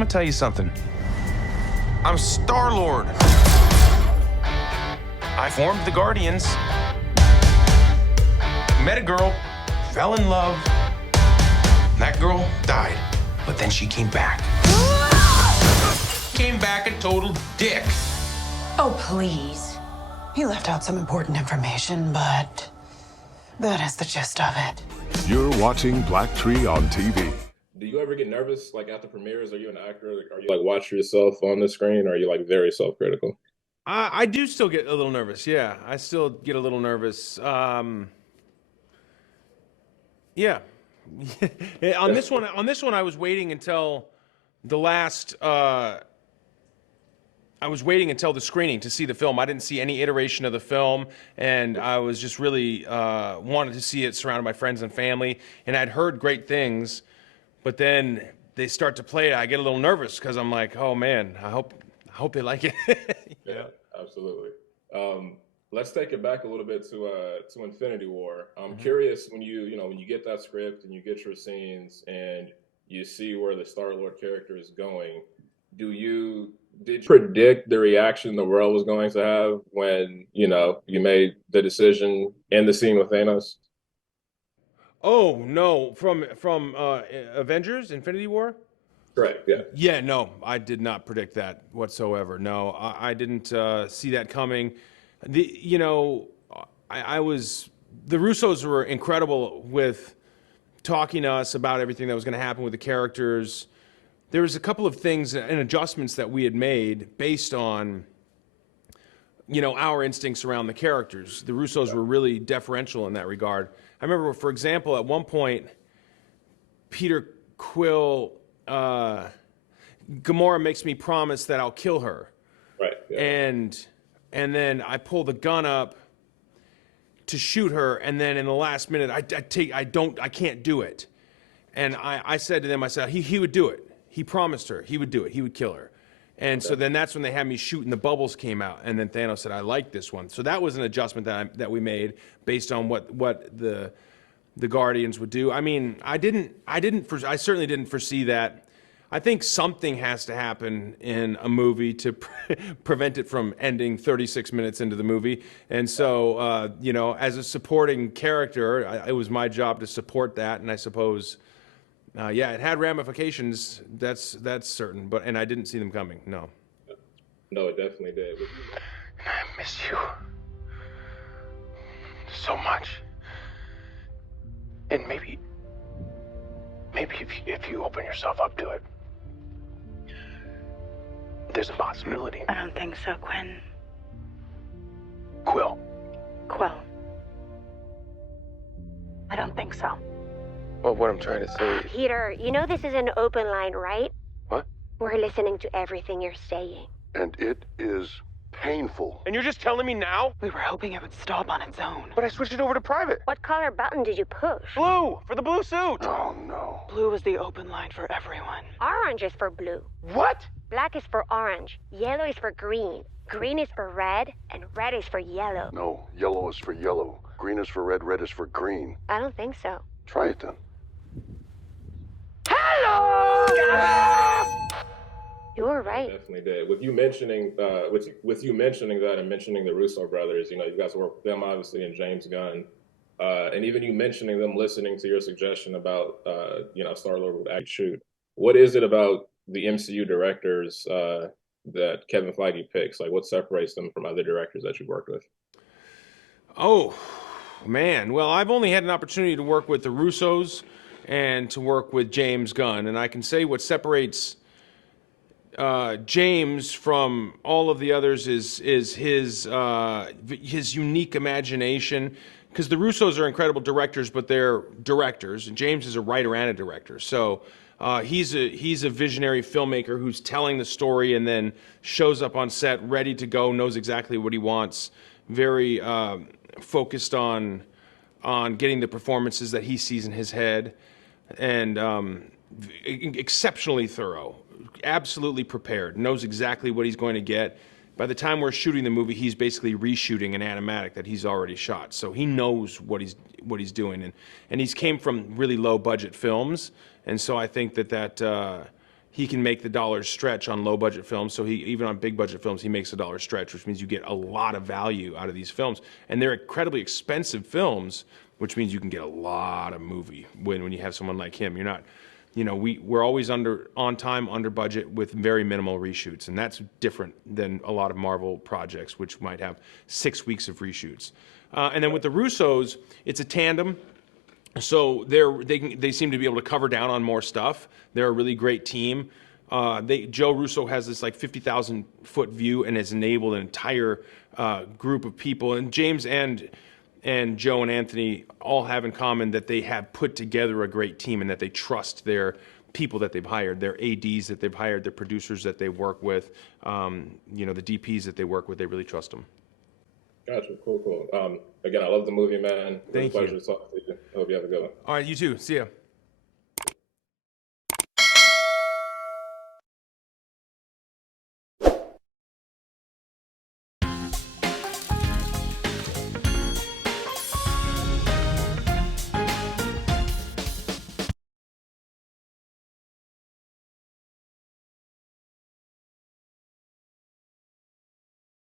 gonna tell you something. I'm Star-Lord. I formed the Guardians. Met a girl, fell in love. That girl died, but then she came back. Came back a total dick. Oh, please. He left out some important information, but that is the gist of it. You're watching BLACKTREE on TV. Do you ever get nervous, like, after premieres? Are you an actor? Like, are you, like, watch yourself on the screen, or are you, like, very self-critical? I do still get a little nervous, yeah. I still get a little nervous. Yeah. on this one, I was waiting until the last... I was waiting until the screening to see the film. I didn't see any iteration of the film, and I was just really wanted to see it surrounded by friends and family. And I'd heard great things, but then they start to play it. I get a little nervous because I'm like, oh man, I hope they like it. Yeah, absolutely. Let's take it back a little bit to Infinity War. I'm curious, when you get that script and you get your scenes and you see where the Star-Lord character is going, did you predict the reaction the world was going to have when, you made the decision in the scene with Thanos? Oh no, from Avengers: Infinity War? Correct, yeah. Yeah, no, I did not predict that whatsoever. No, I didn't see that coming. The Russos were incredible with talking to us about everything that was going to happen with the characters. There was a couple of things and adjustments that we had made based on, our instincts around the characters. The Russos were really deferential in that regard. I remember, for example, at one point, Peter Quill, Gamora makes me promise that I'll kill her. Right. Yeah. And then I pull the gun up to shoot her, and then in the last minute, I can't do it. And I said to them, he would do it. He promised her he would do it. He would kill her. And so then that's when they had me shoot and the bubbles came out. And then Thanos said, I like this one. So that was an adjustment that we made based on what the Guardians would do. I mean, I certainly didn't foresee that. I think something has to happen in a movie to prevent it from ending 36 minutes into the movie. And so, as a supporting character, it was my job to support that. And I suppose... it had ramifications. That's certain. And I didn't see them coming. No. No, it definitely did. I miss you so much. And maybe if you open yourself up to it, there's a possibility. I don't think so, Quinn. Quill. I don't think so. Well, what I'm trying to say... Peter, you know this is an open line, right? What? We're listening to everything you're saying. And it is painful. And you're just telling me now? We were hoping it would stop on its own. But I switched it over to private. What color button did you push? Blue, for the blue suit. Oh, no. Blue was the open line for everyone. Orange is for blue. What? Black is for orange. Yellow is for green. Green is for red. And red is for yellow. No, yellow is for yellow. Green is for red, red is for green. I don't think so. Try it then. You're right. Definitely did. With you mentioning with you mentioning that and mentioning the Russo brothers, you guys work with them obviously, and James Gunn, and even you mentioning them listening to your suggestion about Star-Lord would actually shoot. What is it about the MCU directors that Kevin Feige picks? Like, what separates them from other directors that you've worked with? Oh, man. Well, I've only had an opportunity to work with the Russos and to work with James Gunn. And I can say what separates James from all of the others is his unique imagination. Because the Russos are incredible directors, but they're directors. And James is a writer and a director. So he's a visionary filmmaker who's telling the story and then shows up on set ready to go, knows exactly what he wants, very focused on getting the performances that he sees in his head, and exceptionally thorough, absolutely prepared, knows exactly what he's going to get. By the time we're shooting the movie, he's basically reshooting an animatic that he's already shot. So he knows what he's doing, and he's came from really low budget films, and so I think that he can make the dollars stretch on low budget films. So he, even on big budget films, he makes the dollars stretch, which means you get a lot of value out of these films. And they're incredibly expensive films, which means you can get a lot of movie when you have someone like him. You're not, you know, we're always on time, under budget with very minimal reshoots. And that's different than a lot of Marvel projects, which might have 6 weeks of reshoots. And then with the Russos, it's a tandem. So they seem to be able to cover down on more stuff. They're a really great team. Joe Russo has this like 50,000 foot view and has enabled an entire group of people. And James and Joe and Anthony all have in common that they have put together a great team and that they trust their people that they've hired, their ADs that they've hired, their producers that they work with, you know, the DPs that they work with. They really trust them. Gotcha. Cool. Again, I love the movie, man. Thank It was a pleasure you. to talk to you. I hope you have a good one. All right, you too. See ya.